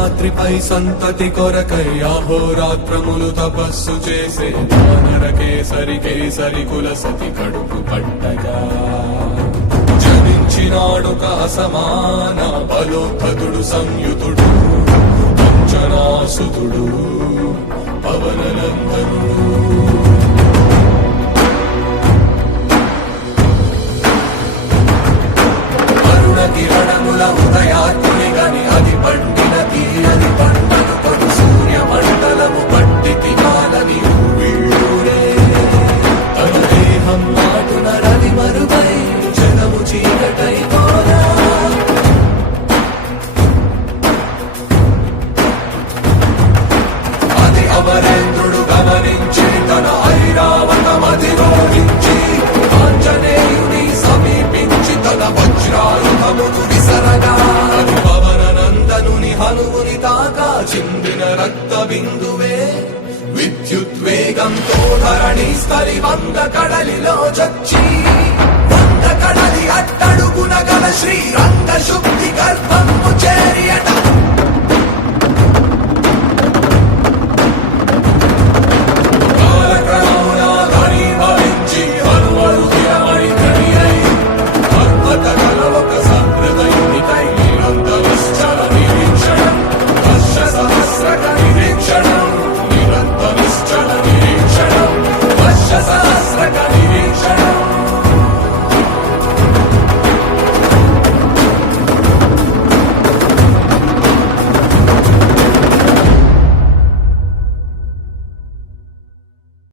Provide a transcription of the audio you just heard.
శేషాద్రిపై సంతతి కొరకై అహోరాత్రములు తపస్సు చేసే వానర కేసరి కేసరి కుల సతి కడుపు పట్టగా జనించినాడొక అసమాన బలోద్ధతుడు సంయుతుడు అంజనాసుతుడు పవననందనుడు. కిరణముల ఉదయాత్మి గని అది పండిన తీరని పంటను కొడు సూర్య మండలము పట్టి తినాలని ఊళ్ళూరే తన దేహం నాటున రవి మరుగై జనము చీకటై పోరా. అది అమరేంద్రుడు గమనించి తన ఐరావతమది రోహించి ఆంజనేయుని సమీపించి తన వజ్రాయుధమును విసరగా అది పవననందనుని హనువుని తాకా చిందిన రక్త బిందువే విద్యుద్వేగంతో ధరణి స్థలి వంద కడలిలో చచ్చి వంద కడలి అట్టడుగున గల శ్రీరంగ శుద్ధి గర్భము చేరియట.